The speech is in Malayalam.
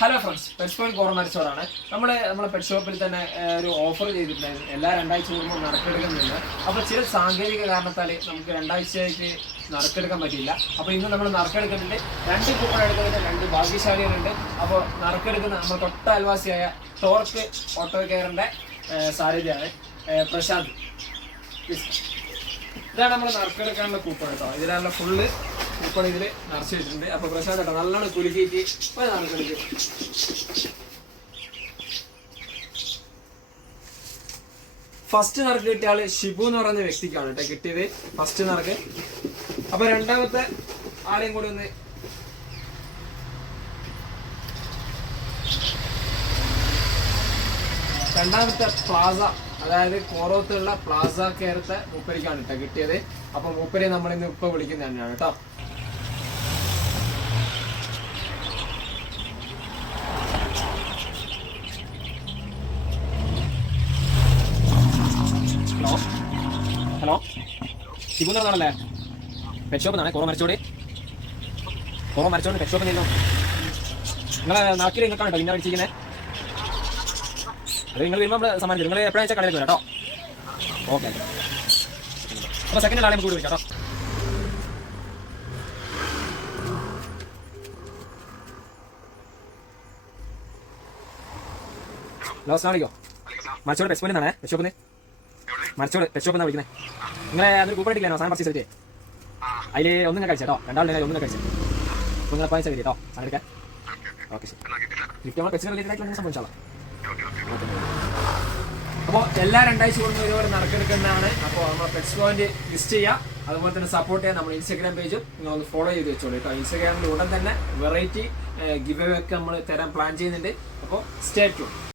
ഹലോ ഫ്രണ്ട്സ്, പെറ്റ് പോയിന്റ് കോർമരിച്ചോടാണ്. നമ്മളെ പെറ്റ് ഷോപ്പിൽ തന്നെ ഒരു ഓഫർ ചെയ്തിട്ടുണ്ടായിരുന്നു. എല്ലാ 2 ആഴ്ച കൂടുമ്പോൾ നറുക്കെടുക്കുന്നില്ല. അപ്പോൾ ചില സാങ്കേതിക കാരണത്താൽ നമുക്ക് 2 ആഴ്ചയായിട്ട് നറുക്കെടുക്കാൻ പറ്റില്ല. അപ്പോൾ ഇന്ന് നമ്മൾ നറുക്കെടുക്കുന്നുണ്ട്. 2 കൂപ്പൺ എടുക്കുന്നതിന് 2 ഭാഗ്യശാലികളുണ്ട്. അപ്പോൾ നറുക്കെടുക്കുന്ന നമ്മൾ തൊട്ട അയൽവാസിയായ ടോർക്ക് ഓട്ടോ കെയറിൻ്റെ സാരഥിയാണ് പ്രശാന്ത്. ഇതാണ് നമ്മൾ നറുക്കെടുക്കാനുള്ള കൂപ്പൺ കേട്ടോ. ഇതിലുള്ള ഫുള്ള് കൂപ്പൺ ഇതിൽ നിറച്ച് വെച്ചിട്ടുണ്ട്. അപ്പോൾ പ്രശാന്ത് കേട്ടോ നല്ലോണം കുലുക്കിയിട്ട് നറുക്കെടുക്കും. ഫസ്റ്റ് നറുക്ക് കിട്ടിയ ആള് ഷിബു എന്ന് പറയുന്ന വ്യക്തിക്കാണ് കേട്ടോ കിട്ടിയത് ഫസ്റ്റ് നറുക്ക്. അപ്പൊ രണ്ടാമത്തെ ആളെയും കൂടി ഒന്ന് രണ്ടാമത്തെ പ്ലാസ, അതായത് കോറോത്തുള്ള പ്ലാസ കെയറത്തെ മൂപ്പരിക്കാണ് കേട്ടോ കിട്ടിയത്. അപ്പൊ മൂപ്പരെ നമ്മളിന്ന് ഇപ്പൊ വിളിക്കുന്നത് തന്നെയാണ് കേട്ടോ. ഹലോ ഹലോ ഷിബു എന്നാണല്ലേ? പെറ്റ് ഷോപ്പ് എന്നാണ്. കോറമരച്ചോട് പെറ്റ് ഷോപ്പ് ചെയ്യുന്നു. നിങ്ങളെ നാട്ടിൽ നിങ്ങൾക്കാണ് കേട്ടോ ഇന്ന വിളിച്ചിരിക്കുന്നത്. അത് നിങ്ങൾ വരുമ്പോൾ നമ്മൾ സമ്മാനിച്ചു. നിങ്ങൾ എപ്പോഴാണ് വെച്ചാൽ കടയിൽ വരാം കേട്ടോ. ഓക്കെ, അപ്പോൾ സെക്കൻഡ് ആളെ നമുക്ക് കൂടി വിളിക്കാം കേട്ടോ. ഹലോ, അസ്സലാമു അലൈക്കും. മരച്ചോട് പെറ്റ് ഷോപ്പിൽ നിന്നാണ്. പെറ്റ് ഷോപ്പിൽ മരച്ചോട് പെറ്റ് ഷോപ്പ് എന്നാണ് വിളിക്കുന്നത്. നിങ്ങളെ അതൊരു കൂപ്പൺ ഇട്ടില്ലാണോ സാധനം പർച്ചേസ് ചെയ്തിട്ട്? അതിൽ ഒന്നും കഴിച്ചു കേട്ടോ. രണ്ടാളുടെ ഒന്നും കഴിച്ചു. അപ്പോൾ നിങ്ങൾ പൈസ വരും കേട്ടോ സാധനം എടുക്കാൻ. ഓക്കെ, ശരി. ഗിഫ്റ്റ് നമ്മൾ പെറ്റ്സിന് റിലേറ്റഡ് ആയിട്ടുള്ള സംഭവിച്ചാലോ. അപ്പോൾ എല്ലാ 2 ആഴ്ച കൂടുന്ന ഒരുപാട് നറുക്കെടുക്കുന്നതാണ്. അപ്പോൾ നമ്മൾ പെറ്റ്സ് പോയിന്റ് ലിസ്റ്റ് ചെയ്യുക, അതുപോലെ തന്നെ സപ്പോർട്ട് ചെയ്യാൻ നമ്മൾ ഇൻസ്റ്റാഗ്രാം പേജും നിങ്ങളൊന്ന് ഫോളോ ചെയ്ത് വെച്ചോളൂ കേട്ടോ. ഇൻസ്റ്റാഗ്രാമിൽ ഉടൻ തന്നെ വെറൈറ്റി ഗിവ് അവേ ഒക്കെ നമ്മൾ തരാൻ പ്ലാൻ ചെയ്യുന്നുണ്ട്. അപ്പോൾ സ്റ്റേ ട്യൂൺ.